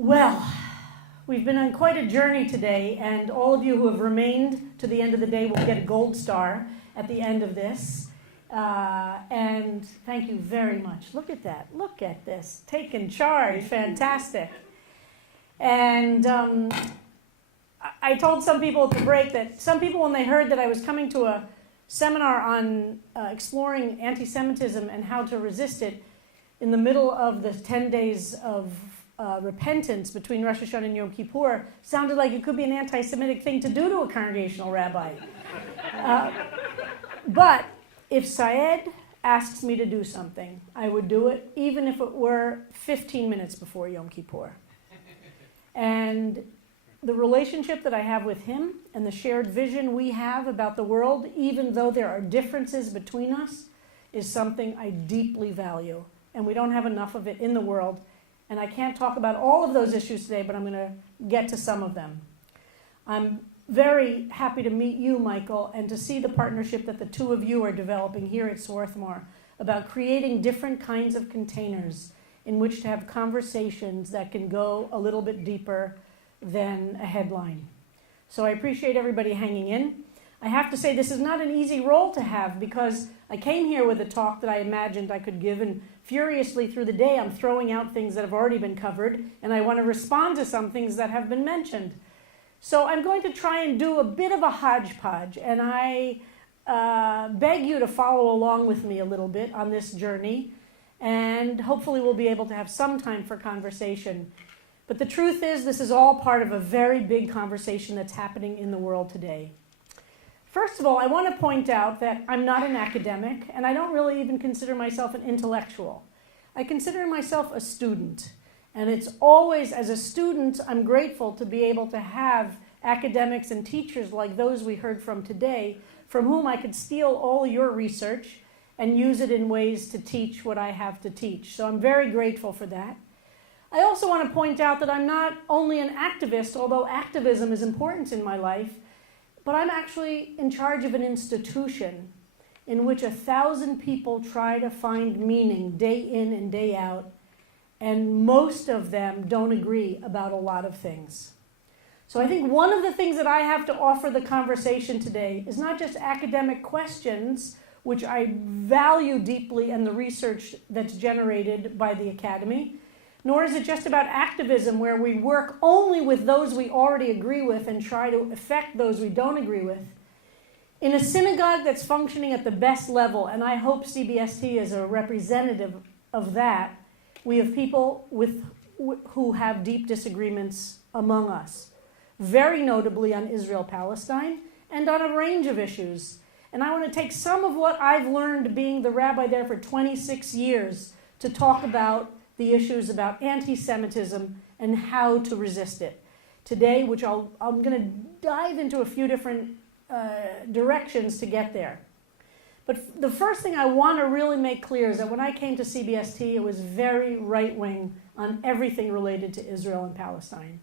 Well, we've been on quite a journey today, and all of you who have remained to the end of the day will get a gold star at the end of this. And thank you very much. Look at that. Look at this. Taking charge. Fantastic. And I told some people at the break that some people, when they heard that I was coming to a seminar on exploring anti-Semitism and how to resist it in the middle of the 10 days of repentance between Rosh Hashanah and Yom Kippur, sounded like it could be an anti-Semitic thing to do to a congregational rabbi. But if Syed asks me to do something, I would do it, even if it were 15 minutes before Yom Kippur. And the relationship that I have with him and the shared vision we have about the world, even though there are differences between us, is something I deeply value. And we don't have enough of it in the world. And I can't talk about all of those issues today, but I'm going to get to some of them. I'm very happy to meet you, Michael, and to see the partnership that the two of you are developing here at Swarthmore about creating different kinds of containers in which to have conversations that can go a little bit deeper than a headline. So I appreciate everybody hanging in. I have to say this is not an easy role to have because I came here with a talk that I imagined I could give, and furiously through the day I'm throwing out things that have already been covered, and I want to respond to some things that have been mentioned. So I'm going to try and do a bit of a hodgepodge, and I beg you to follow along with me a little bit on this journey, and hopefully we'll be able to have some time for conversation. But the truth is, this is all part of a very big conversation that's happening in the world today. First of all, I want to point out that I'm not an academic, and I don't really even consider myself an intellectual. I consider myself a student. And it's always, as a student, I'm grateful to be able to have academics and teachers like those we heard from today, from whom I could steal all your research and use it in ways to teach what I have to teach. So I'm very grateful for that. I also want to point out that I'm not only an activist, although activism is important in my life, but I'm actually in charge of an institution in which 1,000 people try to find meaning day in and day out, and most of them don't agree about a lot of things. So I think one of the things that I have to offer the conversation today is not just academic questions, which I value deeply, and the research that's generated by the Academy, nor is it just about activism where we work only with those we already agree with and try to affect those we don't agree with. In a synagogue that's functioning at the best level, and I hope CBST is a representative of that, we have people who have deep disagreements among us, very notably on Israel-Palestine and on a range of issues. And I want to take some of what I've learned being the rabbi there for 26 years to talk about the issues about anti-Semitism and how to resist it. Today, which I'm going to dive into a few different directions to get there. But the first thing I want to really make clear is that when I came to CBST, it was very right-wing on everything related to Israel and Palestine.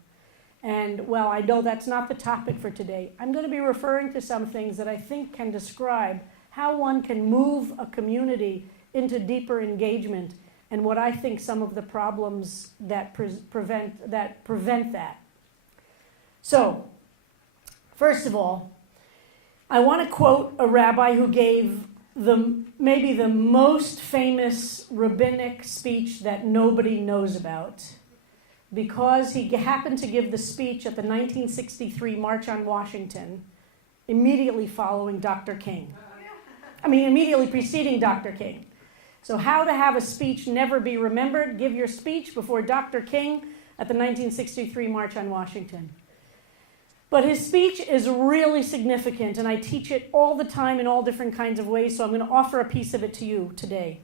And while I know that's not the topic for today, I'm going to be referring to some things that I think can describe how one can move a community into deeper engagement and what I think some of the problems that prevent that. So, first of all, I want to quote a rabbi who gave maybe the most famous rabbinic speech that nobody knows about, because he happened to give the speech at the 1963 March on Washington, immediately following Dr. King. Immediately preceding Dr. King. So how to have a speech never be remembered? Give your speech before Dr. King at the 1963 March on Washington. But his speech is really significant, and I teach it all the time in all different kinds of ways, so I'm going to offer a piece of it to you today.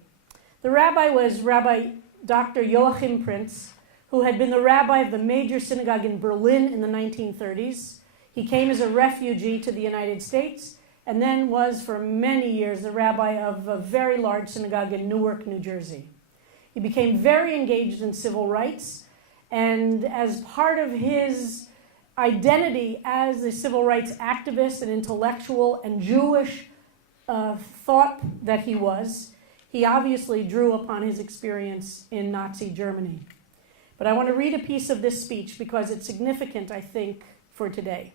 The rabbi was Rabbi Dr. Joachim Prinz, who had been the rabbi of the major synagogue in Berlin in the 1930s. He came as a refugee to the United States, and then was for many years the rabbi of a very large synagogue in Newark, New Jersey. He became very engaged in civil rights, and as part of his identity as a civil rights activist and intellectual and Jewish thought that he obviously drew upon his experience in Nazi Germany. But I want to read a piece of this speech because it's significant, I think, for today.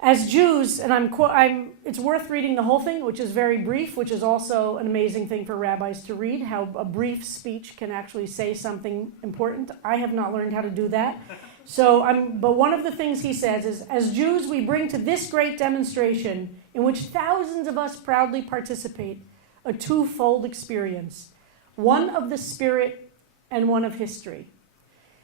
As Jews, and it's worth reading the whole thing, which is very brief, which is also an amazing thing for rabbis to read, how a brief speech can actually say something important. I have not learned how to do that. But one of the things he says is, as Jews, we bring to this great demonstration, in which thousands of us proudly participate, a twofold experience, one of the spirit and one of history.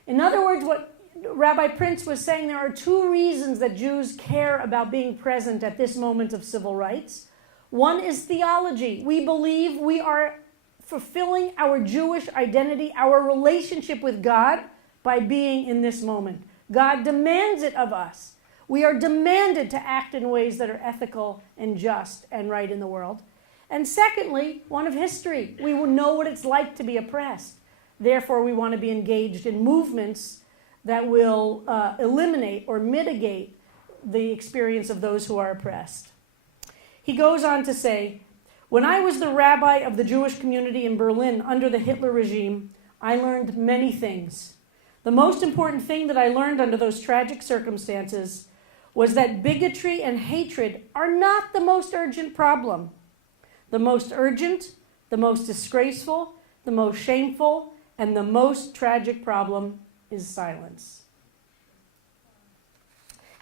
In other words, what Rabbi Prince was saying, there are two reasons that Jews care about being present at this moment of civil rights. One is theology. We believe we are fulfilling our Jewish identity, our relationship with God, by being in this moment. God demands it of us. We are demanded to act in ways that are ethical and just and right in the world. And secondly, one of history. We will know what it's like to be oppressed. Therefore, we want to be engaged in movements that will eliminate or mitigate the experience of those who are oppressed. He goes on to say, when I was the rabbi of the Jewish community in Berlin under the Hitler regime, I learned many things. The most important thing that I learned under those tragic circumstances was that bigotry and hatred are not the most urgent problem. The most urgent, the most disgraceful, the most shameful, and the most tragic problem is silence.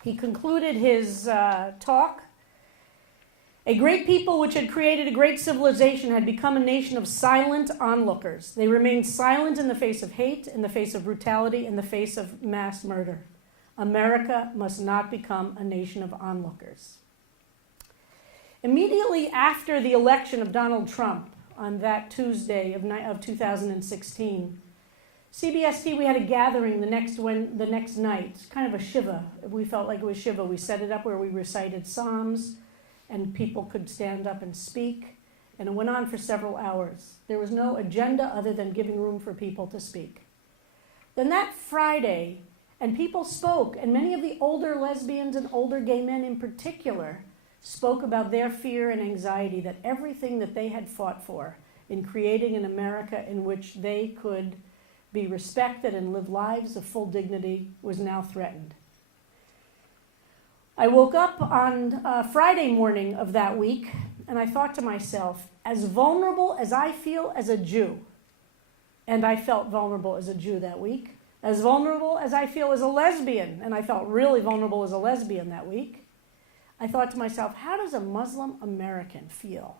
He concluded his talk. A great people which had created a great civilization had become a nation of silent onlookers. They remained silent in the face of hate, in the face of brutality, in the face of mass murder. America must not become a nation of onlookers. Immediately after the election of Donald Trump on that Tuesday of 2016, CBST, we had a gathering the next night, kind of a shiva. We felt like it was shiva. We set it up where we recited Psalms and people could stand up and speak. And it went on for several hours. There was no agenda other than giving room for people to speak. Then that Friday, and people spoke, and many of the older lesbians and older gay men in particular spoke about their fear and anxiety that everything that they had fought for in creating an America in which they could be respected and live lives of full dignity was now threatened. I woke up on Friday morning of that week, and I thought to myself, as vulnerable as I feel as a Jew, and I felt vulnerable as a Jew that week, as vulnerable as I feel as a lesbian, and I felt really vulnerable as a lesbian that week, I thought to myself, how does a Muslim American feel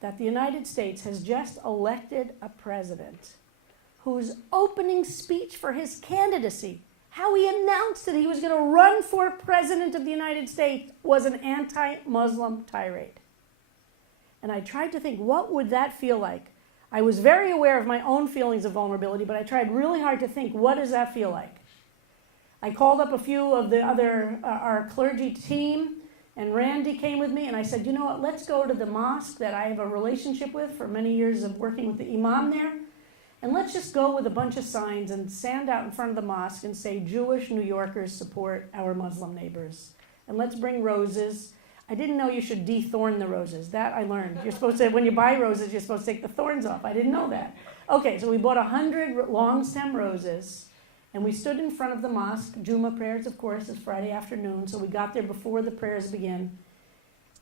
that the United States has just elected a president whose opening speech for his candidacy, how he announced that he was going to run for president of the United States, was an anti-Muslim tirade. And I tried to think, what would that feel like? I was very aware of my own feelings of vulnerability, but I tried really hard to think, what does that feel like? I called up a few of the other, our clergy team, and Randy came with me, and I said, you know what, let's go to the mosque that I have a relationship with for many years of working with the imam there, and let's just go with a bunch of signs and stand out in front of the mosque and say, Jewish New Yorkers support our Muslim neighbors. And let's bring roses. I didn't know you should de-thorn the roses. That I learned. You're supposed to, when you buy roses, you're supposed to take the thorns off. I didn't know that. Okay, so we bought 100 long stem roses, and we stood in front of the mosque. Juma prayers, of course, is Friday afternoon, so we got there before the prayers begin.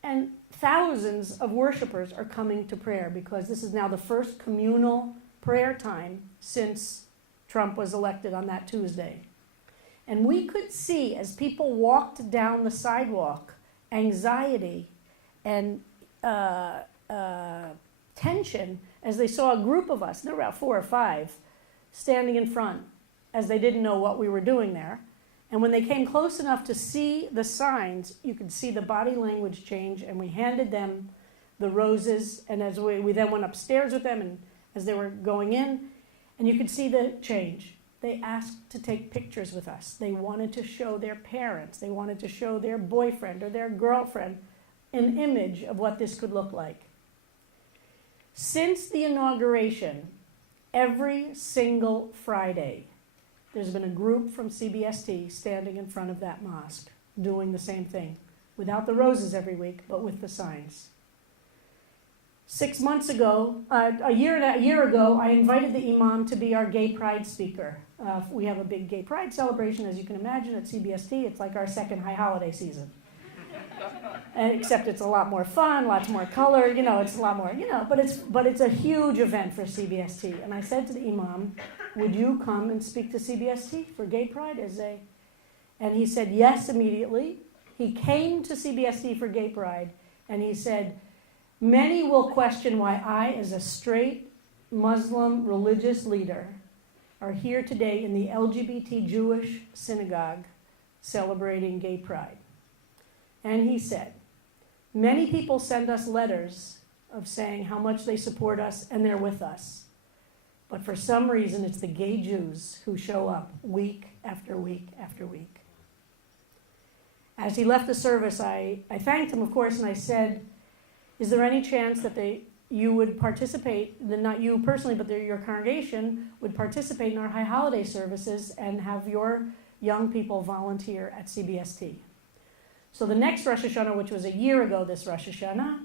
And thousands of worshipers are coming to prayer because this is now the first communal prayer time since Trump was elected on that Tuesday. And we could see, as people walked down the sidewalk, anxiety and tension as they saw a group of us, there were about 4 or 5, standing in front as they didn't know what we were doing there. And when they came close enough to see the signs, you could see the body language change, and we handed them the roses, and as we then went upstairs with them, and as they were going in, and you could see the change. They asked to take pictures with us. They wanted to show their parents. They wanted to show their boyfriend or their girlfriend an image of what this could look like. Since the inauguration, every single Friday, there's been a group from CBST standing in front of that mosque doing the same thing, without the roses every week, but with the signs. 6 months ago, a year ago, I invited the imam to be our gay pride speaker. We have a big gay pride celebration, as you can imagine, at CBST. It's like our second high holiday season. Except it's a lot more fun, lots more color, it's a lot more, but it's a huge event for CBST. And I said to the imam, would you come and speak to CBST for gay pride and he said yes immediately. He came to CBST for gay pride, and he said, many will question why I, as a straight Muslim religious leader, are here today in the LGBT Jewish synagogue celebrating gay pride. And he said, many people send us letters of saying how much they support us and they're with us. But for some reason, it's the gay Jews who show up week after week after week. As he left the service, I thanked him, of course, and I said, is there any chance that you would participate, not you personally, but your congregation would participate in our high holiday services and have your young people volunteer at CBST? So the next Rosh Hashanah, which was a year ago this Rosh Hashanah,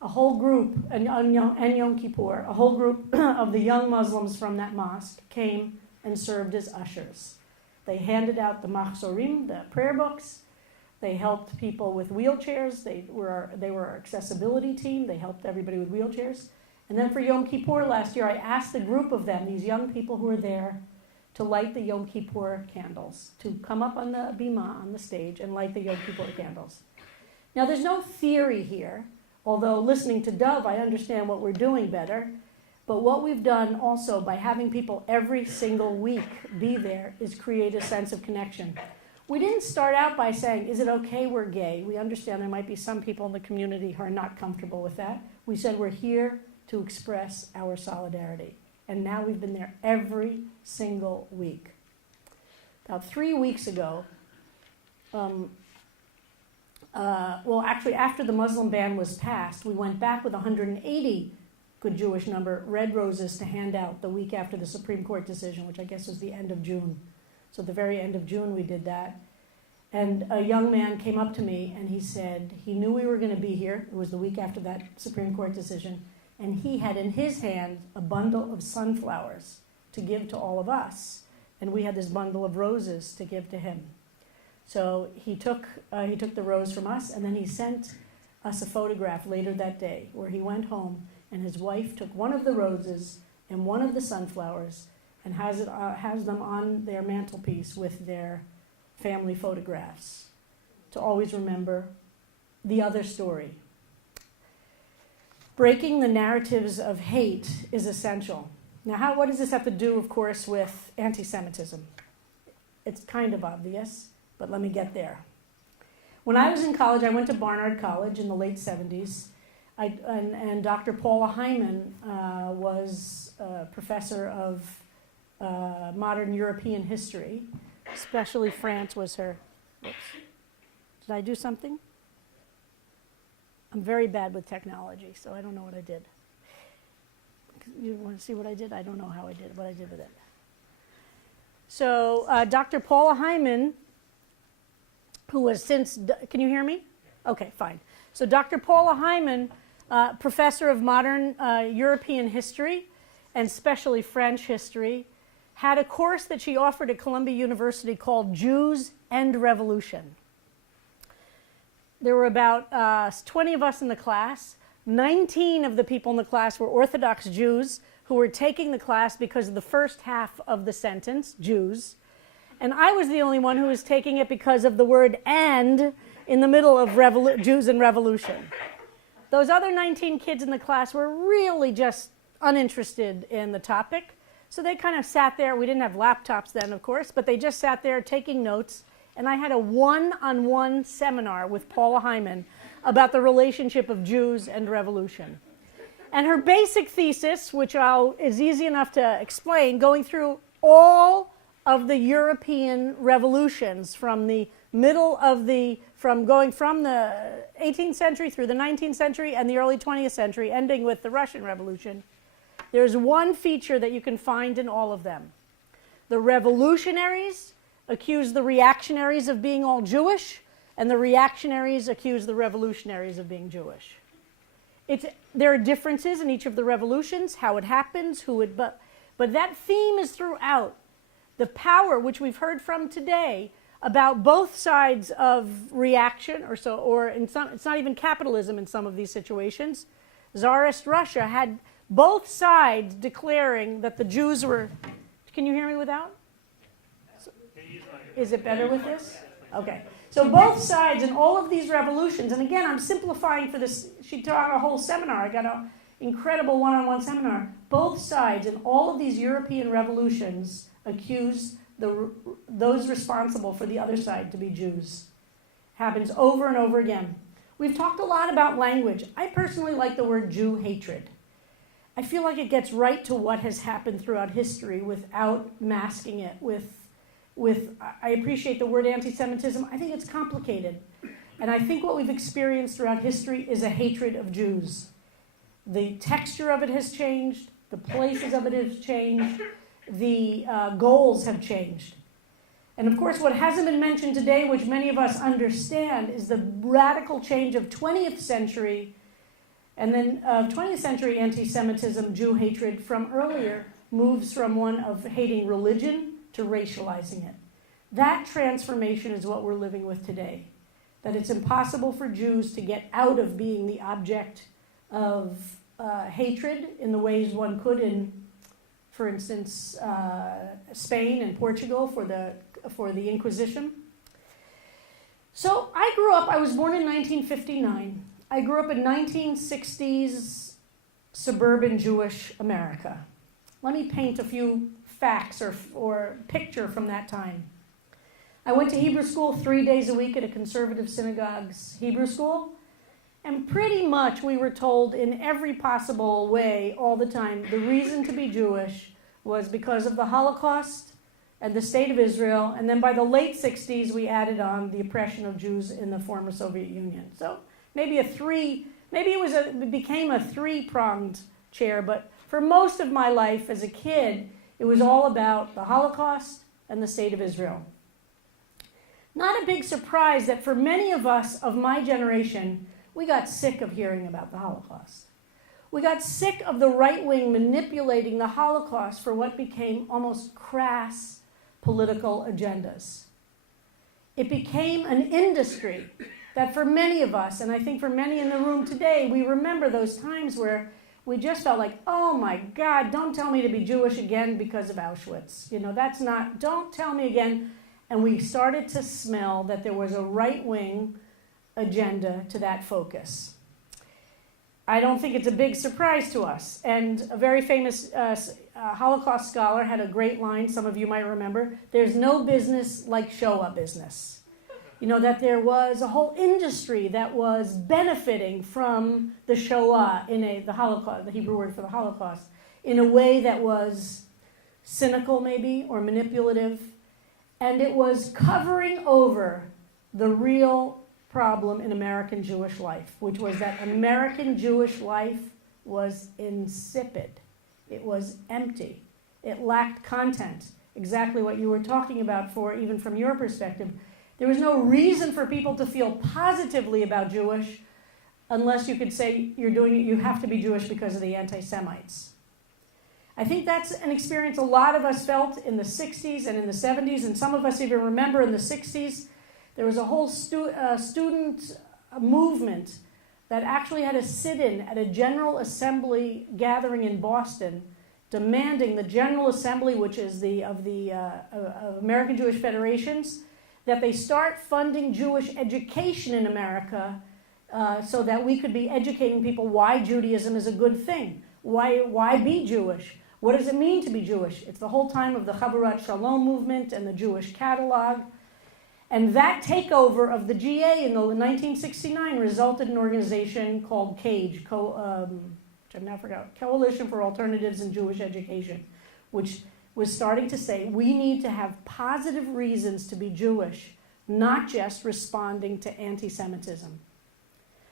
a whole group, and Yom Kippur, a whole group of the young Muslims from that mosque came and served as ushers. They handed out the machzorim, the prayer books. They helped people with wheelchairs. They were our accessibility team. They helped everybody with wheelchairs. And then for Yom Kippur last year, I asked a group of them, these young people who were there, to light the Yom Kippur candles, to come up on the bima, on the stage, and light the Yom Kippur candles. Now, there's no theory here, although listening to Dove, I understand what we're doing better. But what we've done also by having people every single week be there is create a sense of connection. We didn't start out by saying, is it okay we're gay? We understand there might be some people in the community who are not comfortable with that. We said we're here to express our solidarity. And now we've been there every single week. About 3 weeks ago, actually after the Muslim ban was passed, we went back with 180 good Jewish number red roses to hand out the week after the Supreme Court decision, which I guess was the end of June. So at the very end of June we did that. And a young man came up to me and he said he knew we were going to be here. It was the week after that Supreme Court decision. And he had in his hand a bundle of sunflowers to give to all of us. And we had this bundle of roses to give to him. So he took the rose from us, and then he sent us a photograph later that day where he went home and his wife took one of the roses and one of the sunflowers and has them on their mantelpiece with their family photographs to always remember the other story. Breaking the narratives of hate is essential. Now, what does this have to do, of course, with anti-Semitism? It's kind of obvious, but let me get there. When I was in college, I went to Barnard College in the late 70s, and Dr. Paula Hyman was a professor of modern European history, especially France was her. Whoops. Did I do something? I'm very bad with technology, so I don't know what I did. You want to see what I did? I don't know what I did with it. So Dr. Paula Hyman, who was can you hear me? Okay, fine. So Dr. Paula Hyman, professor of modern European history, and especially French history, had a course that she offered at Columbia University called Jews and Revolution. There were about 20 of us in the class. 19 of the people in the class were Orthodox Jews who were taking the class because of the first half of the sentence, Jews. And I was the only one who was taking it because of the word "and" in the middle of Jews and Revolution. Those other 19 kids in the class were really just uninterested in the topic. So they kind of sat there. We didn't have laptops then, of course, but they just sat there taking notes. And I had a one-on-one seminar with Paula Hyman about the relationship of Jews and revolution. And her basic thesis, which is easy enough to explain, going through all of the European revolutions from the going from the 18th century through the 19th century and the early 20th century, ending with the Russian Revolution. There's one feature that you can find in all of them. The revolutionaries accuse the reactionaries of being all Jewish, and the reactionaries accuse the revolutionaries of being Jewish. there are differences in each of the revolutions, how it happens, but that theme is throughout. The power, which we've heard from today, about both sides of reaction, it's not even capitalism in some of these situations. Tsarist Russia had both sides declaring that the Jews were. Can you hear me without? Is it better with this? Okay. So both sides in all of these revolutions, and again, I'm simplifying for this. She taught a whole seminar. I got an incredible one-on-one seminar. Both sides in all of these European revolutions accuse those responsible for the other side to be Jews. Happens over and over again. We've talked a lot about language. I personally like the word Jew hatred. I feel like it gets right to what has happened throughout history without masking it I appreciate the word anti-Semitism. I think it's complicated. And I think what we've experienced throughout history is a hatred of Jews. The texture of it has changed. The places of it have changed. The goals have changed. And of course, what hasn't been mentioned today, which many of us understand, is the radical change of 20th century and then 20th century anti-Semitism, Jew hatred from earlier, moves from one of hating religion to racializing it. That transformation is what we're living with today. That it's impossible for Jews to get out of being the object of hatred in the ways one could in, for instance, Spain and Portugal for the Inquisition. So I was born in 1959. I grew up in 1960s suburban Jewish America. Let me paint a few facts or picture from that time. I went to Hebrew school 3 days a week at a conservative synagogue's Hebrew school, and pretty much we were told in every possible way all the time the reason to be Jewish was because of the Holocaust and the state of Israel, and then by the late 60s we added on the oppression of Jews in the former Soviet Union. So it became a three-pronged chair, but for most of my life as a kid, it was all about the Holocaust and the state of Israel. Not a big surprise that for many of us of my generation, we got sick of hearing about the Holocaust. We got sick of the right wing manipulating the Holocaust for what became almost crass political agendas. It became an industry that for many of us, and I think for many in the room today, we remember those times where we just felt like, oh my God, don't tell me to be Jewish again because of Auschwitz. Don't tell me again. And we started to smell that there was a right-wing agenda to that focus. I don't think it's a big surprise to us. And a very famous Holocaust scholar had a great line, some of you might remember, there's no business like Shoah business. That there was a whole industry that was benefiting from the Shoah, the Holocaust, the Hebrew word for the Holocaust, in a way that was cynical maybe, or manipulative. And it was covering over the real problem in American Jewish life, which was that American Jewish life was insipid. It was empty. It lacked content. Exactly what you were talking about, even from your perspective. There was no reason for people to feel positively about Jewish unless you could say you have to be Jewish because of the anti-Semites. I think that's an experience a lot of us felt in the 60s and in the 70s, and some of us even remember in the 60s, there was a whole student movement that actually had a sit-in at a General Assembly gathering in Boston, demanding the General Assembly, which is of American Jewish Federations, that they start funding Jewish education in America so that we could be educating people why Judaism is a good thing. Why be Jewish? What does it mean to be Jewish? It's the whole time of the Chavarat Shalom movement and the Jewish catalog. And that takeover of the GA in 1969 resulted in an organization called CAGE, which I've now forgot, Coalition for Alternatives in Jewish Education, which was starting to say we need to have positive reasons to be Jewish, not just responding to anti-Semitism.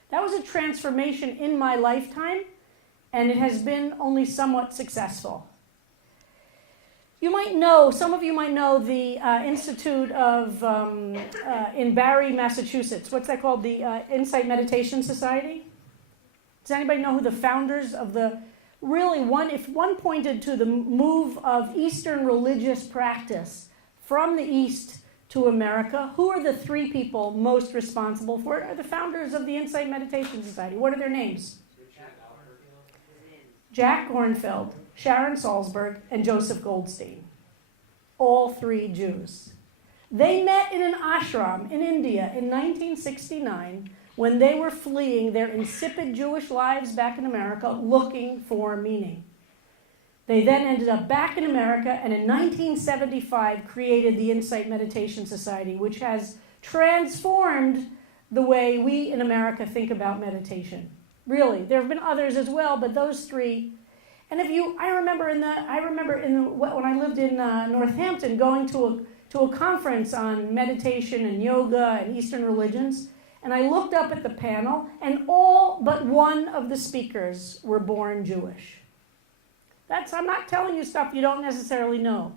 That was a transformation in my lifetime, and it has been only somewhat successful. Some of you might know the Institute in Barre, Massachusetts. What's that called? The Insight Meditation Society? Does anybody know who the founders of if one pointed to the move of Eastern religious practice from the East to America, who are the three people most responsible for it? Are the founders of the Insight Meditation Society. What are their names? Jack Kornfield, Sharon Salzberg, and Joseph Goldstein. All three Jews. They met in an ashram in India in 1969 when they were fleeing their insipid Jewish lives back in America looking for meaning. They then ended up back in America and in 1975 created the Insight Meditation Society, which has transformed the way we in America think about meditation. Really, there have been others as well, but those three. And I remember when I lived in Northampton, going to a conference on meditation and yoga and Eastern religions, and I looked up at the panel, and all but one of the speakers were born Jewish. I'm not telling you stuff you don't necessarily know,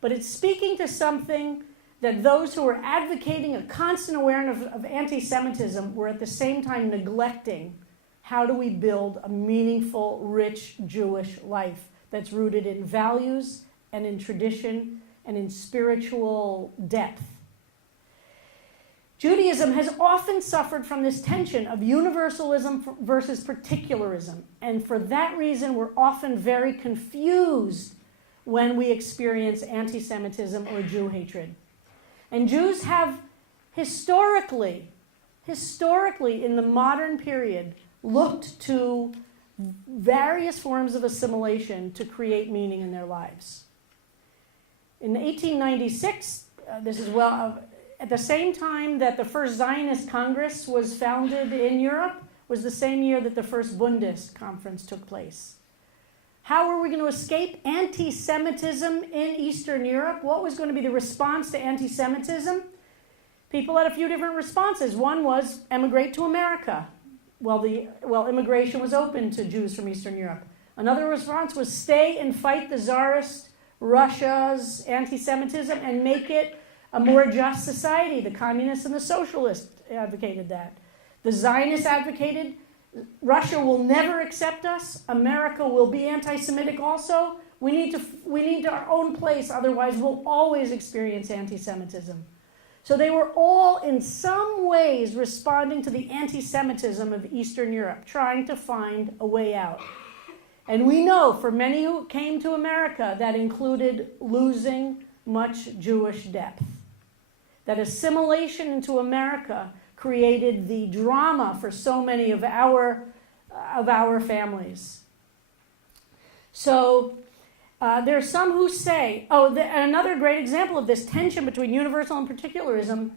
but it's speaking to something that those who were advocating a constant awareness of anti-Semitism were at the same time neglecting. How do we build a meaningful, rich Jewish life that's rooted in values and in tradition and in spiritual depth? Judaism has often suffered from this tension of universalism versus particularism, and for that reason we're often very confused when we experience anti-Semitism or Jew hatred. And Jews have historically in the modern period looked to various forms of assimilation to create meaning in their lives. In 1896, at the same time that the first Zionist Congress was founded in Europe, was the same year that the first Bundist conference took place. How were we going to escape anti-Semitism in Eastern Europe? What was going to be the response to anti-Semitism? People had a few different responses. One was emigrate to America. Immigration was open to Jews from Eastern Europe. Another response was stay and fight the Tsarist Russia's anti-Semitism and make it a more just society. The communists and the socialists advocated that. The Zionists advocated Russia will never accept us. America will be anti-Semitic also. We need our own place, otherwise we'll always experience anti-Semitism. So they were all in some ways responding to the anti-Semitism of Eastern Europe, trying to find a way out. And we know for many who came to America that included losing much Jewish depth. That assimilation into America created the drama for so many of our families. So there are some who say, another great example of this tension between universal and particularism,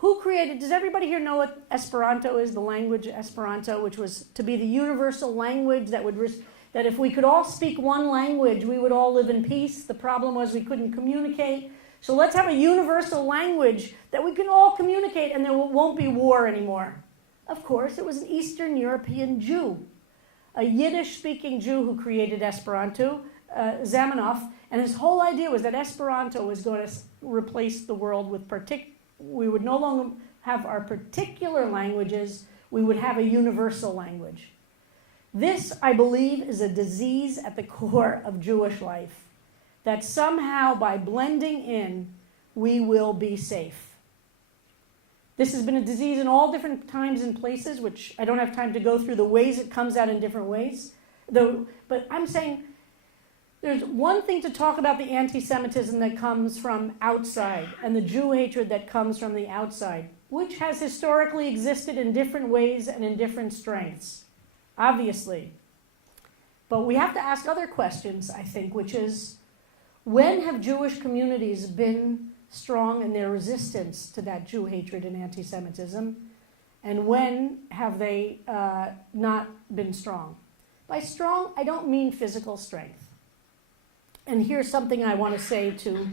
does everybody here know what Esperanto is, the language Esperanto, which was to be the universal language that if we could all speak one language, we would all live in peace. The problem was we couldn't communicate. So let's have a universal language that we can all communicate and there won't be war anymore. Of course, it was an Eastern European Jew, a Yiddish-speaking Jew who created Esperanto, Zamenhof, and his whole idea was that Esperanto was going to replace the world with we would no longer have our particular languages, we would have a universal language. This, I believe, is a disease at the core of Jewish life, that somehow by blending in, we will be safe. This has been a disease in all different times and places, which I don't have time to go through the ways it comes out in different ways. But I'm saying there's one thing to talk about the anti-Semitism that comes from outside and the Jew hatred that comes from the outside, which has historically existed in different ways and in different strengths, obviously. But we have to ask other questions, I think, which is, when have Jewish communities been strong in their resistance to that Jew hatred and anti-Semitism? And when have they not been strong? By strong, I don't mean physical strength. And here's something I want to say to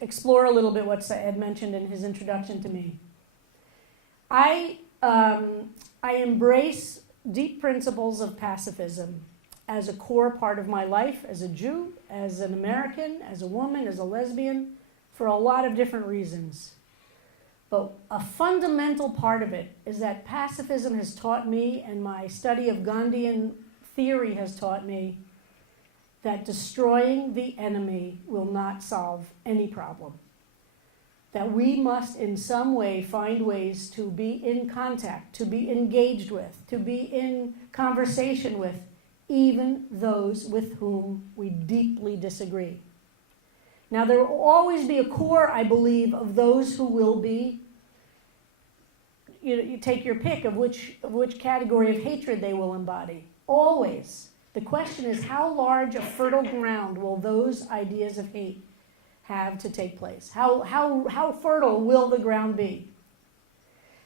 explore a little bit what Ed mentioned in his introduction to me. I embrace deep principles of pacifism as a core part of my life as a Jew, as an American, as a woman, as a lesbian, for a lot of different reasons. But a fundamental part of it is that pacifism has taught me, and my study of Gandhian theory has taught me, that destroying the enemy will not solve any problem. That we must in some way find ways to be in contact, to be engaged with, to be in conversation with, even those with whom we deeply disagree. Now, there will always be a core, I believe, of those who will be, you take your pick of which category of hatred they will embody. Always. The question is, how large a fertile ground will those ideas of hate have to take place? How fertile will the ground be?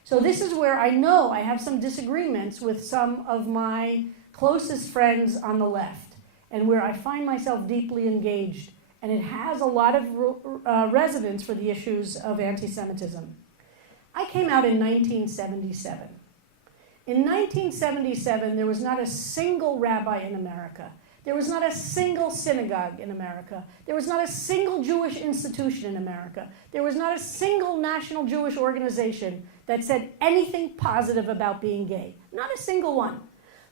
So this is where I know I have some disagreements with some of my closest friends on the left, and where I find myself deeply engaged, and it has a lot of resonance for the issues of anti-Semitism. I came out in 1977. In 1977, there was not a single rabbi in America. There was not a single synagogue in America. There was not a single Jewish institution in America. There was not a single national Jewish organization that said anything positive about being gay. Not a single one.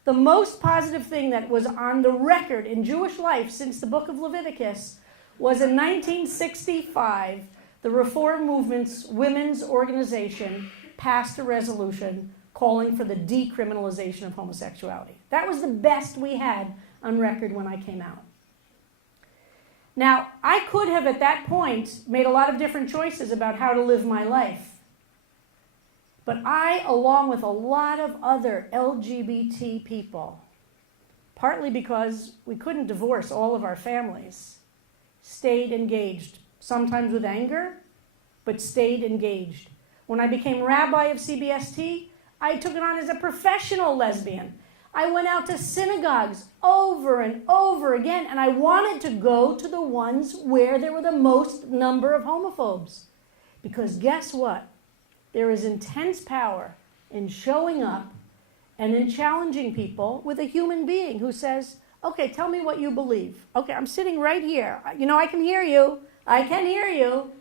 The most positive thing that was on the record in Jewish life since the book of Leviticus was in 1965, the Reform Movement's women's organization passed a resolution calling for the decriminalization of homosexuality. That was the best we had on record when I came out. Now, I could have at that point made a lot of different choices about how to live my life. But I, along with a lot of other LGBT people, partly because we couldn't divorce all of our families, stayed engaged, sometimes with anger, but stayed engaged. When I became rabbi of CBST, I took it on as a professional lesbian. I went out to synagogues over and over again, and I wanted to go to the ones where there were the most number of homophobes. Because guess what? There is intense power in showing up and in challenging people with a human being who says, okay, tell me what you believe. Okay, I'm sitting right here. You know, I can hear you. I can hear you.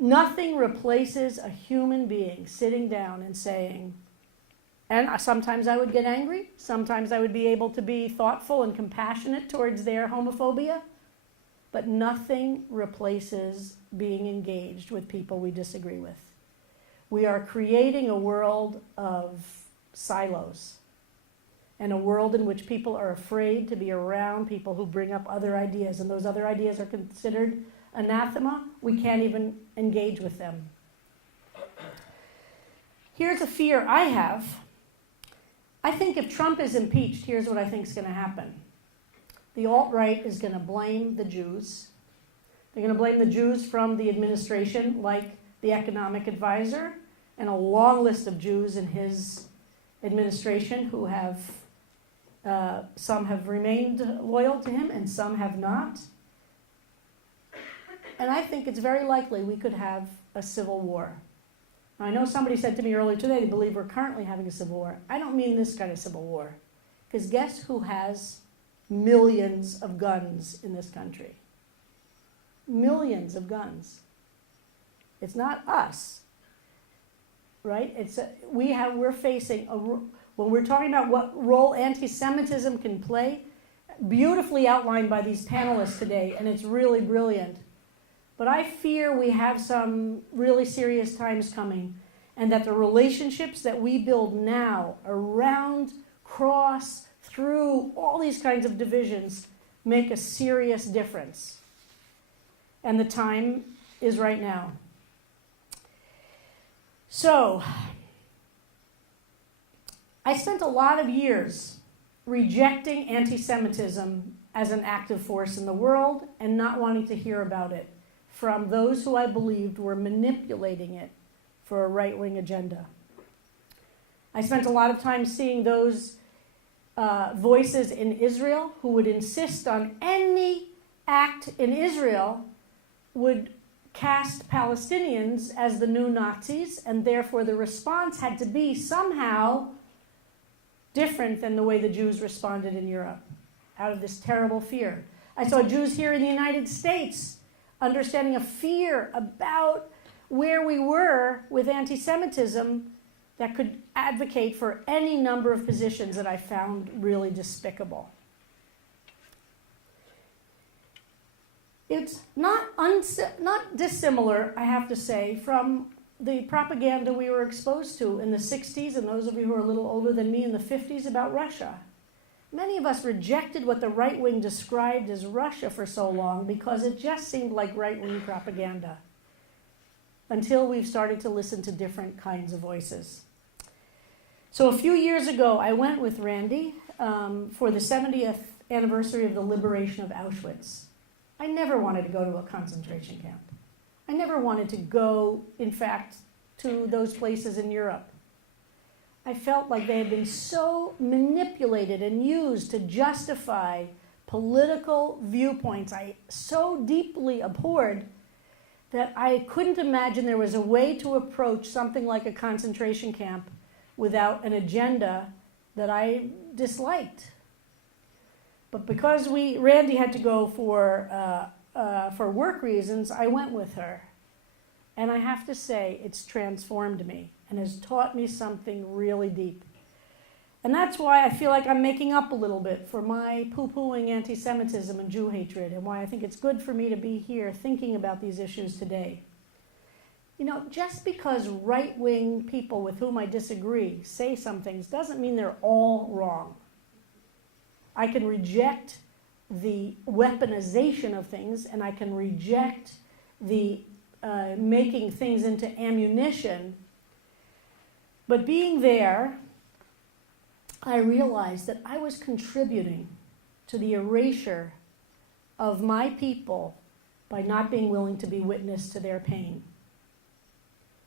Nothing replaces a human being sitting down and saying, and sometimes I would get angry, sometimes I would be able to be thoughtful and compassionate towards their homophobia, but nothing replaces being engaged with people we disagree with. We are creating a world of silos, and a world in which people are afraid to be around people who bring up other ideas, and those other ideas are considered anathema. We can't even engage with them. Here's a fear I have. I think if Trump is impeached, here's what I think is going to happen. The alt-right is going to blame the Jews. They're going to blame the Jews from the administration, like the economic advisor, and a long list of Jews in his administration who have, some have remained loyal to him and some have not. And I think it's very likely we could have a civil war. Now, I know somebody said to me earlier today they believe we're currently having a civil war. I don't mean this kind of civil war. Because guess who has millions of guns in this country? Millions of guns. It's not us, right? We're facing, when we're talking about what role anti-Semitism can play, beautifully outlined by these panelists today, and it's really brilliant. But I fear we have some really serious times coming, and that the relationships that we build now around, cross, through all these kinds of divisions make a serious difference. And the time is right now. So, I spent a lot of years rejecting anti-Semitism as an active force in the world and not wanting to hear about it from those who I believed were manipulating it for a right-wing agenda. I spent a lot of time seeing those voices in Israel who would insist on any act in Israel would cast Palestinians as the new Nazis, and therefore the response had to be somehow different than the way the Jews responded in Europe, out of this terrible fear. I saw Jews here in the United States understanding a fear about where we were with anti-Semitism that could advocate for any number of positions that I found really despicable. It's not dissimilar, I have to say, from the propaganda we were exposed to in the 60s, and those of you who are a little older than me in the 50s, about Russia. Many of us rejected what the right wing described as Russia for so long because it just seemed like right-wing propaganda, until we've started to listen to different kinds of voices. So a few years ago, I went with Randy for the 70th anniversary of the liberation of Auschwitz. I never wanted to go to a concentration camp. I never wanted to go, in fact, to those places in Europe. I felt like they had been so manipulated and used to justify political viewpoints I so deeply abhorred that I couldn't imagine there was a way to approach something like a concentration camp without an agenda that I disliked. But because Randy had to go for work reasons, I went with her. And I have to say, it's transformed me and has taught me something really deep. And that's why I feel like I'm making up a little bit for my poo-pooing anti-Semitism and Jew hatred, and why I think it's good for me to be here thinking about these issues today. You know, just because right-wing people with whom I disagree say some things doesn't mean they're all wrong. I can reject the weaponization of things, and I can reject the making things into ammunition. But being there, I realized that I was contributing to the erasure of my people by not being willing to be witness to their pain.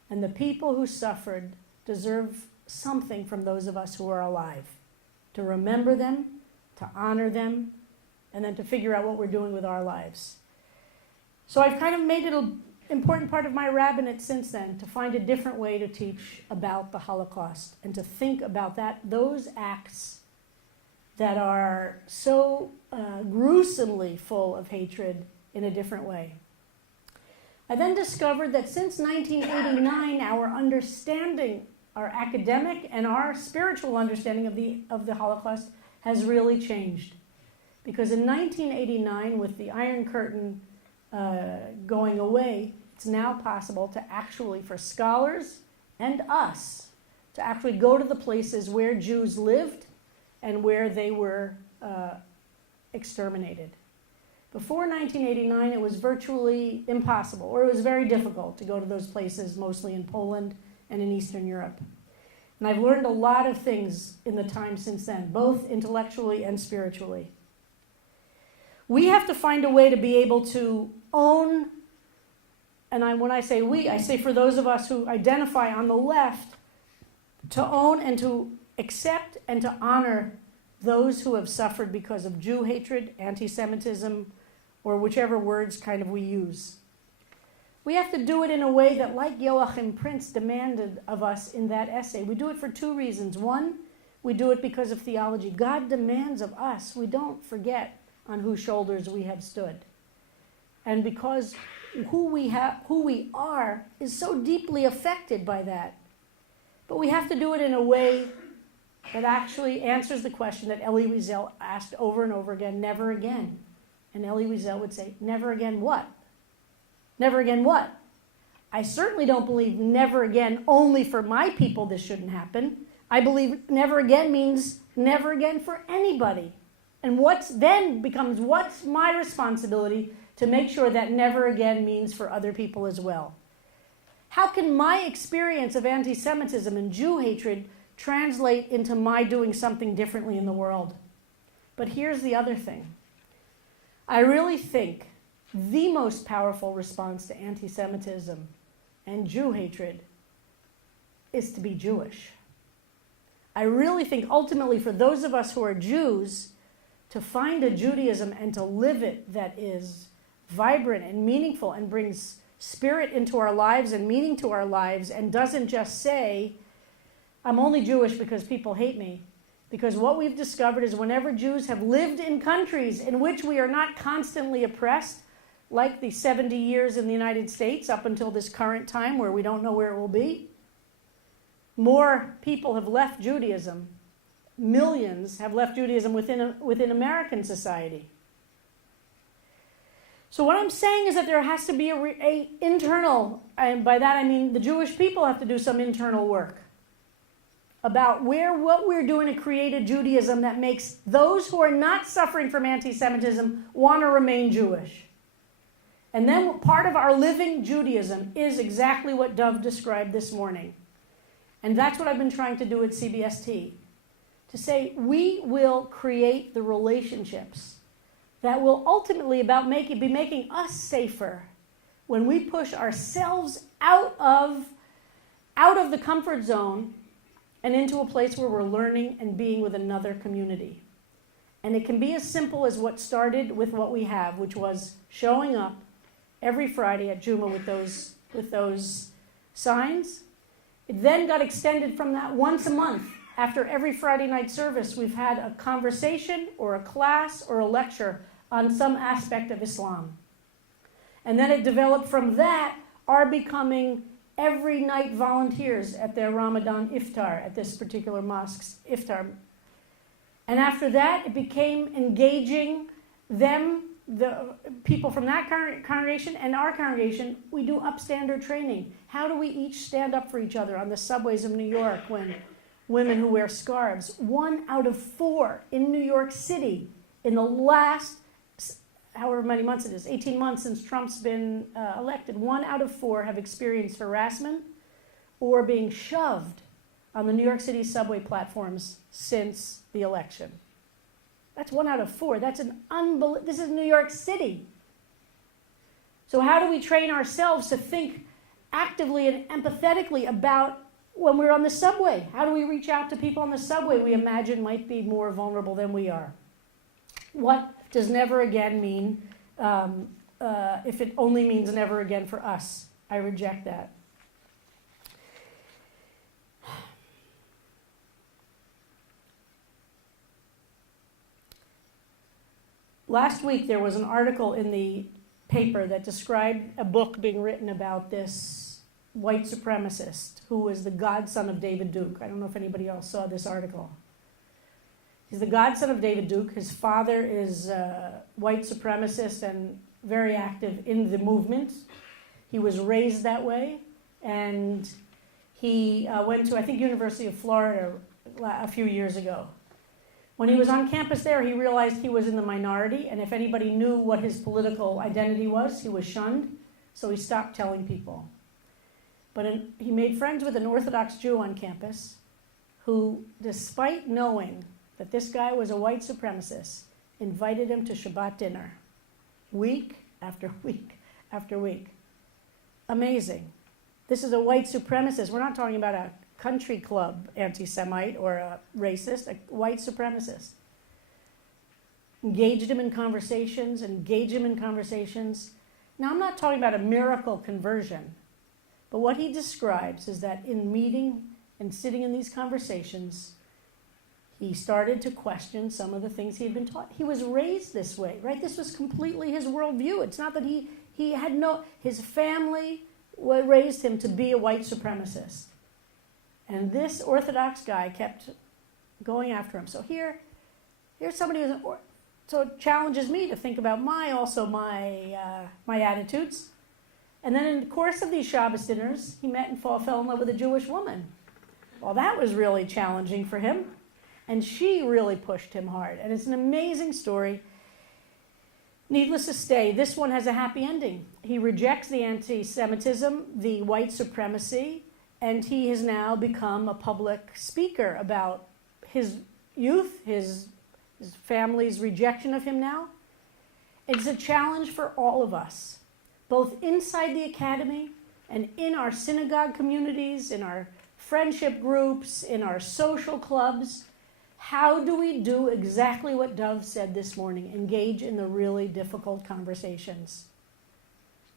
And the people who suffered deserve something from those of us who are alive, to remember them, to honor them, and then to figure out what we're doing with our lives. So I've kind of made it an important part of my rabbinate since then, to find a different way to teach about the Holocaust and to think about those acts that are so gruesomely full of hatred in a different way. I then discovered that since 1989, our understanding, our academic and our spiritual understanding of the Holocaust has really changed. Because in 1989, with the Iron Curtain going away, it's now possible to actually, for scholars and us, to actually go to the places where Jews lived and where they were exterminated. Before 1989, it was virtually impossible, or it was very difficult to go to those places, mostly in Poland and in Eastern Europe. And I've learned a lot of things in the time since then, both intellectually and spiritually. We have to find a way to be able to own, and when I say we, I say for those of us who identify on the left, to own and to accept and to honor those who have suffered because of Jew hatred, anti-Semitism, or whichever words kind of we use. We have to do it in a way that, like Joachim Prince demanded of us in that essay, we do it for two reasons. One, we do it because of theology. God demands of us, we don't forget on whose shoulders we have stood. And because who we are is so deeply affected by that. But we have to do it in a way that actually answers the question that Elie Wiesel asked over and over again, never again. And Elie Wiesel would say, never again what? Never again what? I certainly don't believe never again only for my people this shouldn't happen. I believe never again means never again for anybody. And what's my responsibility to make sure that never again means for other people as well? How can my experience of anti-Semitism and Jew hatred translate into my doing something differently in the world? But here's the other thing. I really think the most powerful response to anti-Semitism and Jew hatred is to be Jewish. I really think ultimately for those of us who are Jews, to find a Judaism and to live it that is vibrant and meaningful and brings spirit into our lives and meaning to our lives and doesn't just say, I'm only Jewish because people hate me. Because what we've discovered is whenever Jews have lived in countries in which we are not constantly oppressed, like the 70 years in the United States up until this current time where we don't know where it will be. More people have left Judaism. Millions have left Judaism within American society. So what I'm saying is that there has to be a internal, and by that I mean the Jewish people have to do some internal work about what we're doing to create a Judaism that makes those who are not suffering from anti-Semitism want to remain Jewish. And then part of our living Judaism is exactly what Dov described this morning. And that's what I've been trying to do at CBST. To say we will create the relationships that will ultimately be making us safer when we push ourselves out of the comfort zone and into a place where we're learning and being with another community. And it can be as simple as what started with what we have, which was showing up every Friday at Juma with those signs. It then got extended from that once a month. After every Friday night service, we've had a conversation or a class or a lecture on some aspect of Islam. And then it developed from that, our becoming every night volunteers at their Ramadan iftar, at this particular mosque's iftar. And after that, it became engaging them, the people from that congregation and our congregation. We do upstander training. How do we each stand up for each other on the subways of New York when women who wear scarves? 1 out of 4 in New York City in the last, however many months it is, 18 months since Trump's been elected, 1 out of 4 have experienced harassment or being shoved on the New York City subway platforms since the election. That's 1 out of 4. That's this is New York City. So how do we train ourselves to think actively and empathetically about when we're on the subway? How do we reach out to people on the subway we imagine might be more vulnerable than we are? What does never again mean if it only means never again for us? I reject that. Last week there was an article in the paper that described a book being written about this white supremacist who was the godson of David Duke. I don't know if anybody else saw this article. He's the godson of David Duke. His father is a white supremacist and very active in the movement. He was raised that way, and he went to, I think, University of Florida a few years ago. When he was on campus there, he realized he was in the minority, and if anybody knew what his political identity was, he was shunned, so he stopped telling people. But he made friends with an Orthodox Jew on campus who, despite knowing that this guy was a white supremacist, invited him to Shabbat dinner, week after week after week. Amazing. This is a white supremacist. We're not talking about a country club anti-Semite or a racist, a white supremacist. Engaged him in conversations. Now, I'm not talking about a miracle conversion, but what he describes is that in meeting and sitting in these conversations, he started to question some of the things he had been taught. He was raised this way, right? This was completely his worldview. It's not that he had his family raised him to be a white supremacist. And this Orthodox guy kept going after him. So here's somebody so it challenges me to think about my attitudes. And then in the course of these Shabbos dinners, he met and fell in love with a Jewish woman. Well, that was really challenging for him. And she really pushed him hard. And it's an amazing story. Needless to say, this one has a happy ending. He rejects the anti-Semitism, the white supremacy, and he has now become a public speaker about his youth, his family's rejection of him now. It's a challenge for all of us, both inside the academy and in our synagogue communities, in our friendship groups, in our social clubs. How do we do exactly what Dov said this morning? Engage in the really difficult conversations.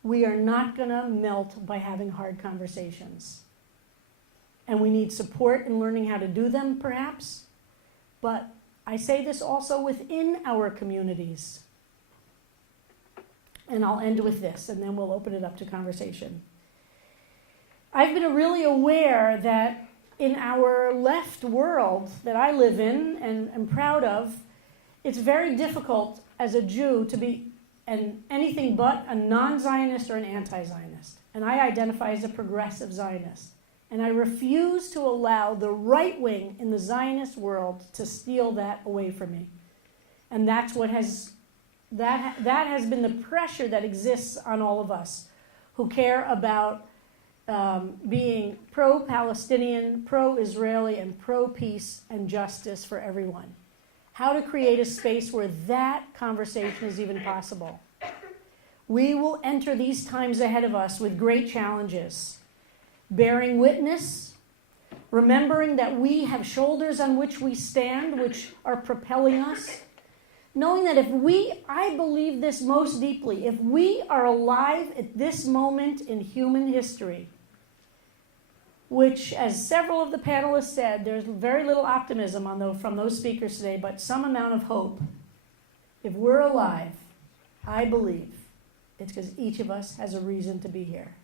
We are not going to melt by having hard conversations. And we need support in learning how to do them, perhaps. But I say this also within our communities. And I'll end with this, and then we'll open it up to conversation. I've been really aware that in our left world that I live in and am proud of, it's very difficult as a Jew to be anything but a non-Zionist or an anti-Zionist. And I identify as a progressive Zionist. And I refuse to allow the right wing in the Zionist world to steal that away from me. And that's what has been the pressure that exists on all of us who care about being pro-Palestinian, pro-Israeli, and pro-peace and justice for everyone. How to create a space where that conversation is even possible. We will enter these times ahead of us with great challenges. Bearing witness, remembering that we have shoulders on which we stand, which are propelling us. Knowing that I believe this most deeply, if we are alive at this moment in human history, which, as several of the panelists said, there's very little optimism from those speakers today, but some amount of hope. If we're alive, I believe it's because each of us has a reason to be here.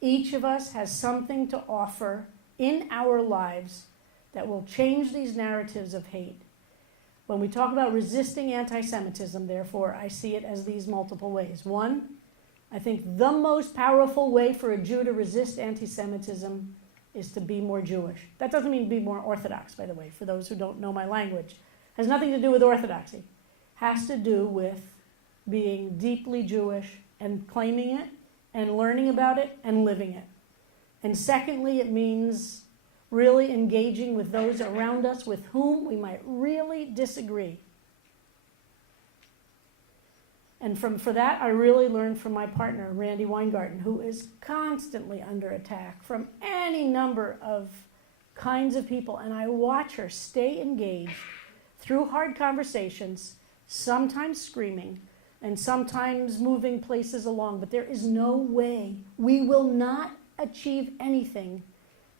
Each of us has something to offer in our lives that will change these narratives of hate. When we talk about resisting anti-Semitism, therefore, I see it as these multiple ways. One, I think the most powerful way for a Jew to resist anti-Semitism is to be more Jewish. That doesn't mean be more Orthodox, by the way, for those who don't know my language. It has nothing to do with orthodoxy. It has to do with being deeply Jewish and claiming it and learning about it and living it. And secondly, it means really engaging with those around us with whom we might really disagree. And for that, I really learned from my partner, Randy Weingarten, who is constantly under attack from any number of kinds of people. And I watch her stay engaged through hard conversations, sometimes screaming, and sometimes moving places along. But there is no way we will not achieve anything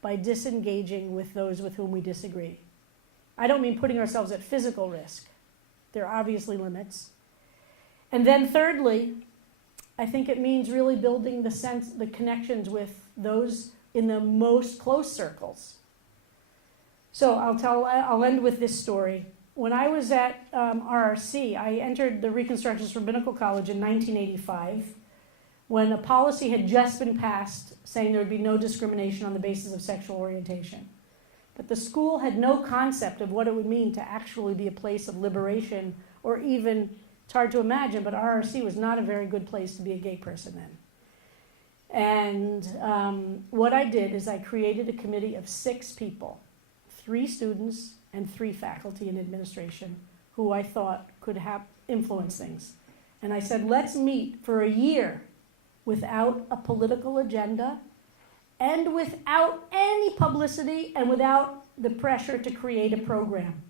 by disengaging with those with whom we disagree. I don't mean putting ourselves at physical risk. There are obviously limits. And then thirdly, I think it means really building the connections with those in the most close circles. So I'll end with this story. When I was at RRC, I entered the Reconstructionist Rabbinical College in 1985, when a policy had just been passed saying there would be no discrimination on the basis of sexual orientation. But the school had no concept of what it would mean to actually be a place of liberation, or even, it's hard to imagine, but RRC was not a very good place to be a gay person then. And what I did is I created a committee of 6 people, 3 students and 3 faculty and administration, who I thought could influence things. And I said, let's meet for a year without a political agenda and without any publicity and without the pressure to create a program.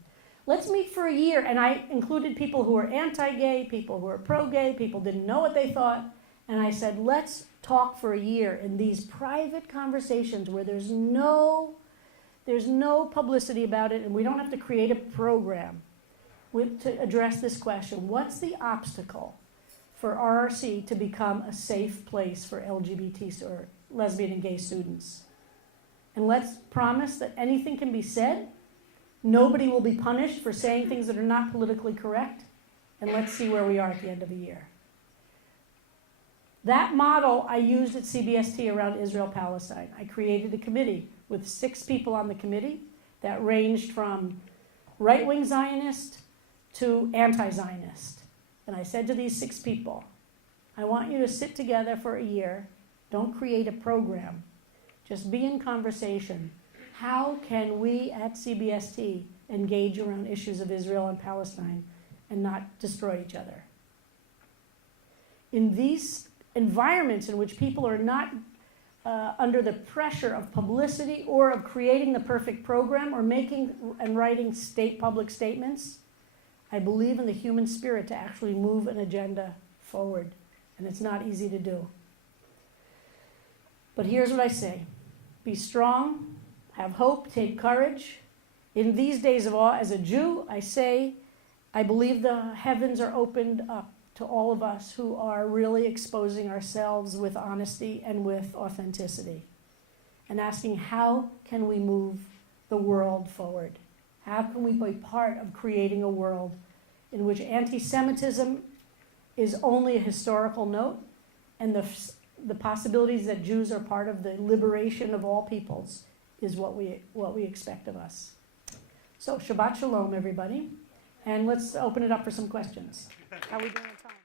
Let's meet for a year. And I included people who were anti-gay, people who were pro-gay, people didn't know what they thought. And I said, let's talk for a year in these private conversations where there's no publicity about it, and we don't have to create a program to address this question. What's the obstacle for RRC to become a safe place for LGBT or lesbian and gay students? And let's promise that anything can be said. Nobody will be punished for saying things that are not politically correct. And let's see where we are at the end of the year. That model I used at CBST around Israel-Palestine. I created a committee with 6 people on the committee that ranged from right-wing Zionist to anti-Zionist. And I said to these 6 people, I want you to sit together for a year. Don't create a program. Just be in conversation. How can we at CBST engage around issues of Israel and Palestine and not destroy each other? In these environments in which people are not under the pressure of publicity or of creating the perfect program or making and writing public statements, I believe in the human spirit to actually move an agenda forward. And it's not easy to do. But here's what I say. Be strong, have hope, take courage. In these days of awe, as a Jew, I say, I believe the heavens are opened up to all of us who are really exposing ourselves with honesty and with authenticity, and asking, how can we move the world forward? How can we be part of creating a world in which anti-Semitism is only a historical note, and the possibilities that Jews are part of the liberation of all peoples is what we expect of us. So Shabbat Shalom, everybody. And let's open it up for some questions. How are we doing on time?